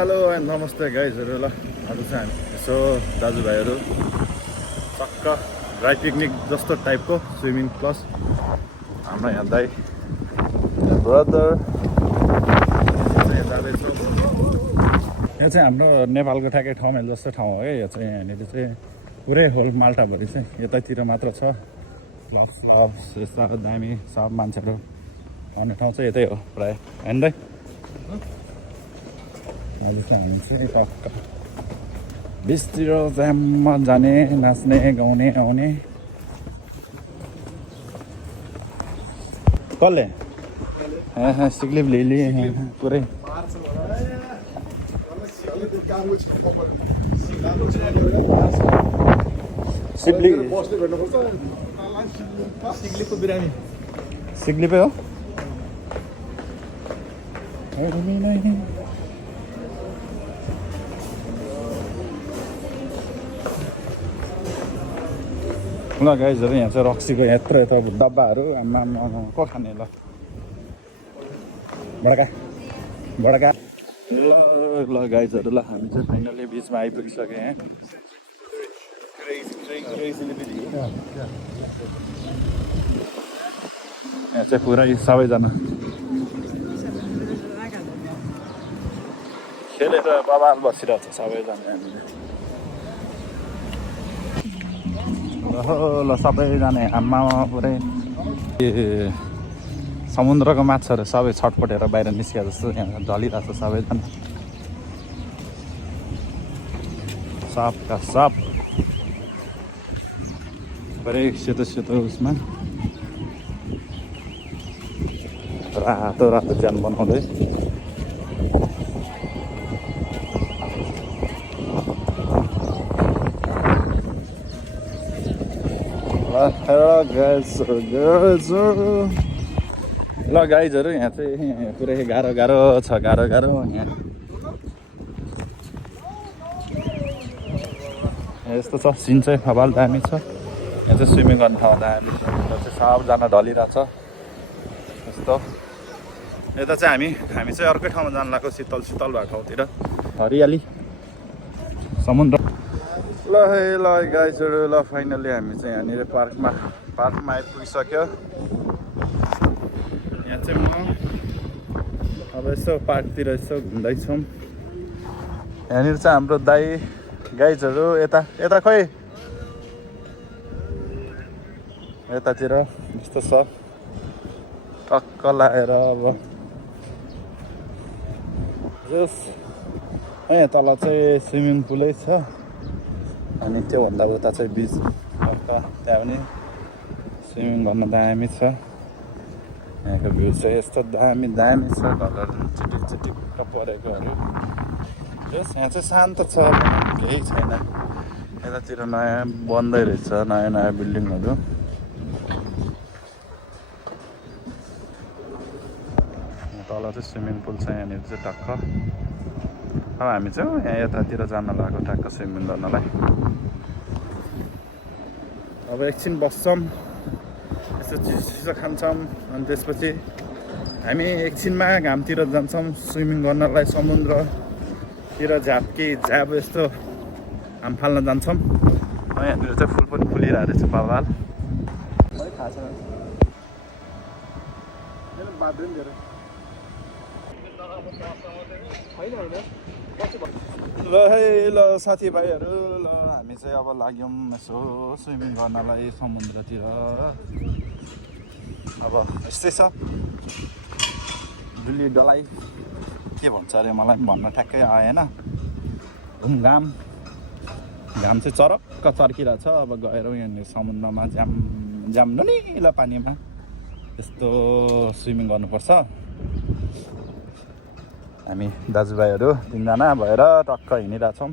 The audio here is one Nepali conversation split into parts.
हेलो एन्ड नमस्ते गाइजहरू। ल आज चाहिँ हामी यसो दाजुभाइहरू टक्क ड्राई पिकनिक जस्तो टाइपको स्विमिङ प्लस हाम्रो यहाँ दाइ ब्रदर जाँदैछौँ। यहाँ चाहिँ हाम्रो नेपालको ठ्याक्कै ठाउँमा जस्तो ठाउँ हो है। यो चाहिँ यहाँनिर चाहिँ पुरै होल माल्टाभरि चाहिँ यतैतिर मात्र छ। प्लस यस्ता दामी सब मान्छेहरू आउने ठाउँ चाहिँ यतै हो प्रायः होइन दाइ। आज चाहिँ हामी चाहिँ टक्क बिचतिर जाममा जाने नाच्ने गाउने आउने। कसले सिक्लिप लिली पुरै सिक्लिपै हो। ल गाइजहरू यहाँ चाहिँ रक्सीको यत्रो यत्रो डब्बाहरू आमा को खाने। ल बड्का ल गाइजहरू, ल हामी चाहिँ फाइनली बिचमा आइपुगिसक्यो। यहाँ यहाँ चाहिँ पुरै सबैजना खेलेर बबाल बसिरहेको छ सबैजना हामीले। ल सबैजना आमा पुरै समुद्रको माछाहरू सबै छटपटेर बाहिर निस्किया जस्तो यहाँ ढलिरहेको छ सबैजना। सबका सब पुरै सेतो सेतो उसमा रातो रातो ज्यान बनाउँदै। ल गाइजहरू यहाँ चाहिँ पुरै गाह्रो छ गाह्रो यहाँ यस्तो छ सिन चाहिँ खबाल दामी छ। यहाँ चाहिँ स्विमिङ गर्ने ठाउँ दामी छ। चाहिँ सबजना ढलिरहेछ यस्तो। यता चाहिँ हामी चाहिँ अर्कै ठाउँमा जानु लाग्यो शीतल भएको ठाउँतिर हरियाली समुद्र। ल गाइजहरू, ल फाइनली हामी चाहिँ यहाँनिर पार्कमा आइपुगिसक्यो। यहाँ चाहिँ म अब यसो पार्कतिर यसो घुम्दैछौँ। यहाँनिर चाहिँ हाम्रो दाइ गाइजहरू यता खोइ यतातिर यस्तो छ टक्क लाएर। अब जस यहाँ तल चाहिँ स्विमिङ पुलै छ अनि त्योभन्दा उता चाहिँ बिच टक्क त्यहाँ पनि स्विमिङ गर्न दामी छ। यहाँको भ्यू चाहिँ यस्तो दामी छ। घरहरू चिटिक्क परेकोहरू। यस यहाँ चाहिँ शान्त छ, केही छैन। यतातिर नयाँ बन्दै रहेछ नयाँ बिल्डिङहरू। तल चाहिँ स्विमिङ पुल छ यहाँनिर चाहिँ टक्क। अब हामी चाहिँ यहाँ यतातिर जान लाग्यो टक्क स्विमिङ गर्नलाई। अब एकछिन बस्छौँ यसो चिसो खान्छौँ अनि त्यसपछि हामी एकछिनमा घामतिर जान्छौँ स्विमिङ गर्नलाई। समुद्रतिर झ्याप यस्तो हाम फाल्न जान्छौँ। यहाँनिर चाहिँ फुल पनि फुलिरहेको रहेछ बबाल। ल साथीभाइहरू, ल हामी चाहिँ अब लाग्यौँ यसो स्विमिङ गर्नलाई समुद्रतिर। अब यस्तै छ दुली डलाइ के भन्छ अरे मलाई पनि भन्न ठ्याक्कै आएन। घाम चाहिँ चरक्क चर्किरहेछ। अब गएर यहाँनिर समुद्रमा जाम नुनिलो पानीमा यस्तो स्विमिङ गर्नुपर्छ। हामी दाजुभाइहरू 3 जना भएर टक्क हिँडिरहेछौँ।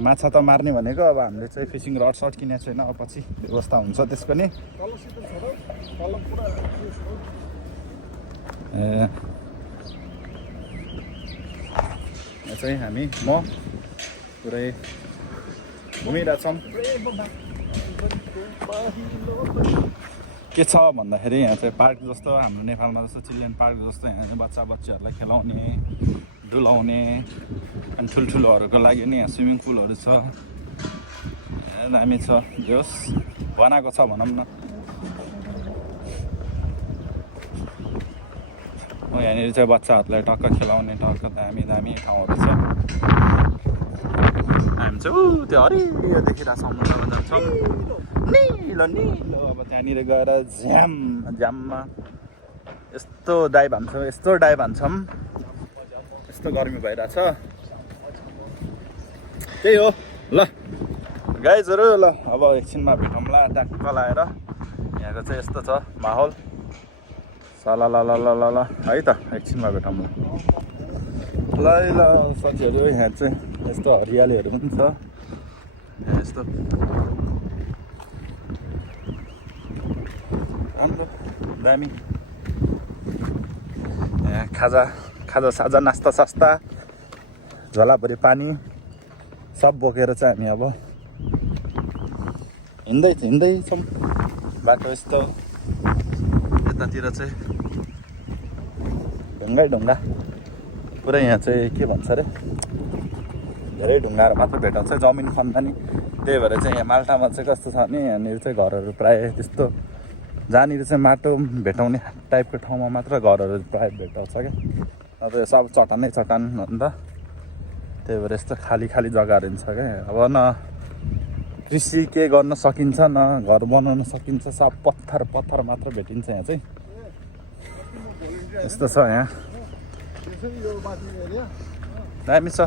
माछा त मार्ने भनेको अब हामीले चाहिँ फिसिङ रड सर्ट किनेको छैन। अब पछि व्यवस्था हुन्छ त्यसको नि। चाहिँ म पुरै घुमिरहेछौँ। के छ भन्दाखेरि यहाँ चाहिँ पार्क जस्तो हाम्रो नेपालमा जस्तो चिल्ड्रेन पार्क जस्तो यहाँ चाहिँ बच्चाहरूलाई खेलाउने डुलाउने अनि ठुल्ठुलोहरूको लागि नि यहाँ स्विमिङ पुलहरू छ दामी छ जोस् बनाएको छ भनौँ न यहाँनिर चाहिँ बच्चाहरूलाई टक्क खेलाउने टक्क दामी दामी ठाउँहरू छ हामी चाहिँ त्यो हरियो देखिरहेको समुद्रमा जान्छौँ निलो निलो अब त्यहाँनिर गएर झ्याममा यस्तो डाइभ हान्छौँ यस्तो गर्मी भइरहेछ त्यही हो ल गाइजहरू ल अब एकछिनमा भेटौँला ट्याक्क लाएर यहाँको चाहिँ यस्तो छ माहौल ल है त एकछिनमा भेटौँला ल साथीहरू यहाँ चाहिँ यस्तो हरियालीहरू पनि छ यस्तो राम्रो दामी खाजा साजा नास्ता सास्ता झोलाभरि पानी सब बोकेर चाहिँ हामी अब हिँड्दैछौँ बाटो यस्तो यतातिर चाहिँ ढुङ्गा पुरै यहाँ चाहिँ के भन्छ अरे धेरै ढुङ्गाहरू मात्र भेटाउँछ जमिन खन्दानी त्यही भएर चाहिँ यहाँ माल्टामा चाहिँ कस्तो छ भने यहाँनिर चाहिँ घरहरू प्रायः त्यस्तो जहाँनिर चाहिँ माटो भेटाउने टाइपको ठाउँमा मात्र घरहरू प्रायः भेटाउँछ क्या नत्र सब चट्टान हो नि त त्यही भएर यस्तो खाली जग्गाहरू हुन्छ क्या अब न कृषि के गर्न सकिन्छ न घर बनाउन सकिन्छ सब पत्थर मात्र भेटिन्छ यहाँ चाहिँ यस्तो छ यहाँ दामी छ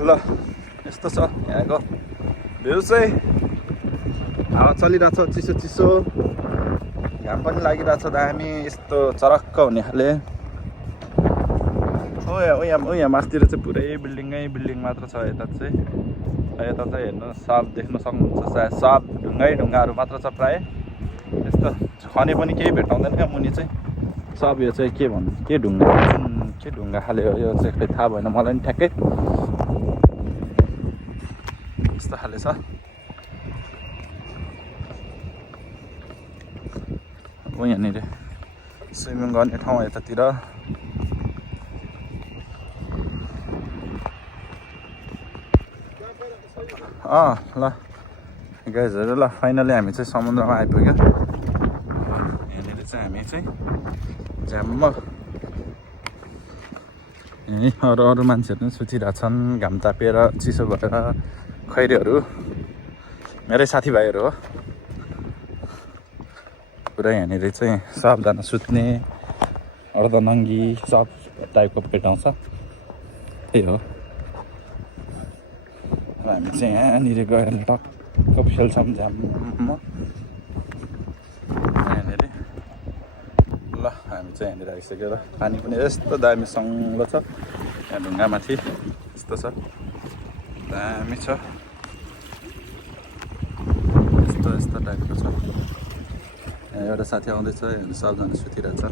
ल यस्तो छ यहाँको भ्यू चाहिँ हावा चलिरहेछ चिसो घाम पनि लागिरहेछ दामी यस्तो चरक्क हुने खाले यहाँ मासतिर चाहिँ पुरै बिल्डिङ मात्र छ यता चाहिँ हेर्नु सब देख्न सक्नुहुन्छ सायद सब ढुङ्गाहरू मात्र छ प्रायः यस्तो खने पनि केही भेटाउँदैन क्या मुनि चाहिँ सब यो चाहिँ के ढुङ्गा खाले हो यो चाहिँ खै थाहा भएन मलाई पनि ठ्याक्कै यस्तो खाले छ यहाँनिर स्विमिङ गर्ने ठाउँ यतातिर ल गाइजहरू ल फाइनली हामी चाहिँ समुद्रमा आइपुग्यो यहाँनिर चाहिँ हामी चाहिँ झ्याम्म अरू मान्छेहरू पनि सुतिरहेछन् घाम तापेर चिसो भएर खैरेहरू मेरै साथीभाइहरू हो पुरा यहाँनिर चाहिँ सबजना सुत्ने अर्धनङ्गी सब टाइपको भेटाउँछ त्यही हो हामी चाहिँ यहाँनिर गएर टक्क खेल्छौँ झ्याम्म यहाँनिर ल हामी चाहिँ यहाँनिर आइसकेर पानी पनि यस्तो दामी सङ्लो छ यहाँ ढुङ्गामाथि यस्तो छ दामी छ यस्तो टाइपको छ यहाँ एउटा साथी आउँदैछ यहाँ सबजना सुतिरहेछ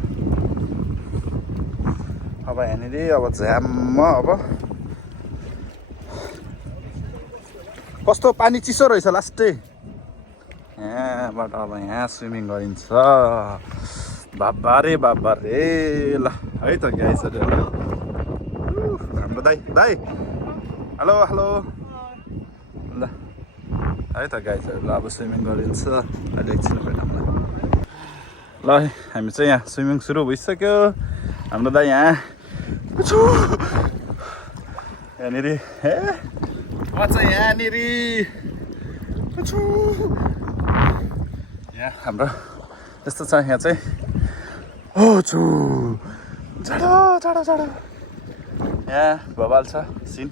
अब यहाँनिर अब झ्याम्म अब कस्तो पानी चिसो रहेछ लास्टै यहाँबाट अब यहाँ स्विमिङ गरिन्छ बाबा रे ल है त गाइसहरू हाम्रो दाइ हेलो ल है त गाइसहरू ल अब स्विमिङ गरिन्छ अहिले एकछिन भेटौँला ल हामी चाहिँ यहाँ स्विमिङ सुरु भइसक्यो हाम्रो दाइ यहाँ यहाँनिर यहाँ हाम्रो यस्तो छ यहाँ चाहिँ जाडो यहाँ भवाल छ सिन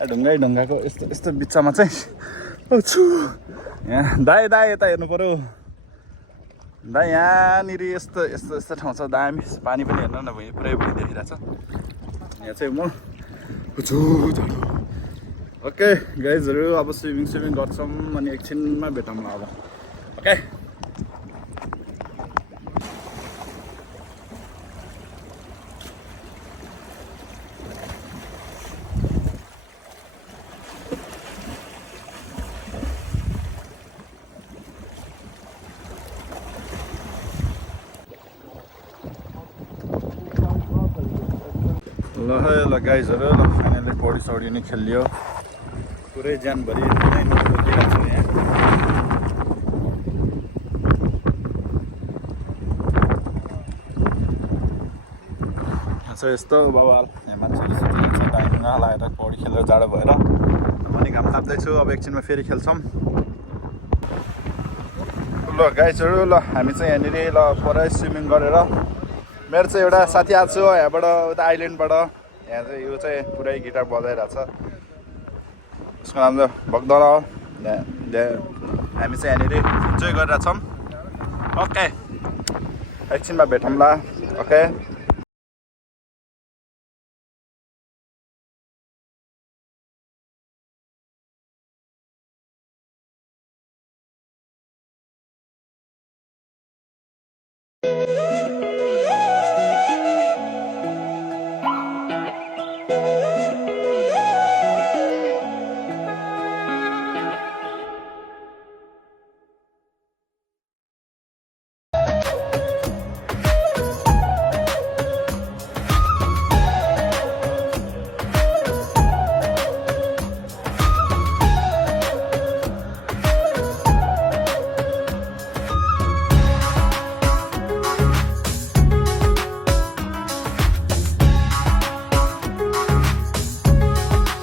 ढुङ्गाको यस्तो बिचमा चाहिँ यहाँ दाइ यता हेर्नु पर्यो दाइ यहाँनिर यस्तो ठाउँ छ दामी पानी पनि हेर्नु न पुरै भइदिइरहेको छ यहाँ चाहिँ म जाडो ओके गाइजहरू अब स्विमिङ गर्छौँ अनि एकछिनमा भेटौँला अब ओके ल है ल गाइजहरू ल फाइनली पौडी सौडी नै खेलियो पुरै ज्यानभरि बोकिरहेको छु यहाँ यस्तो बवाल यहाँ मान्छेहरू सुतिरहेको छ दाइङमा लगाएर पौडी खेलेर जाडो भएर पनि घाम ताप्दैछु अब एकछिनमा फेरि खेल्छौँ ल गाइजहरू ल हामी चाहिँ यहाँनिर ल पुरै स्विमिङ गरेर मेरो चाहिँ एउटा साथी आएको छु यहाँबाट उता आइल्यान्डबाट यहाँ चाहिँ यो चाहिँ पुरै गिटार बजाइरहेको छ उसको नाम चाहिँ भक्दन हो हामी चाहिँ यहाँनिर इन्जोय गरिरहेछौँ ओके एकछिनमा भेटौँला ओके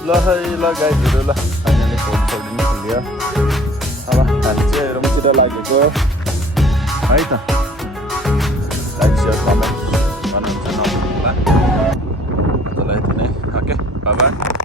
ल है ल गाइजहरू ल फाइनली पौडी सौडी नि खेलियो अब हामी चाहिँ रुमतिर लागेको है त लाइक सेयर कमेन्ट गर्नुहुन्छ नभन्नुहोला आजलाई यति नै ओके बाई बाई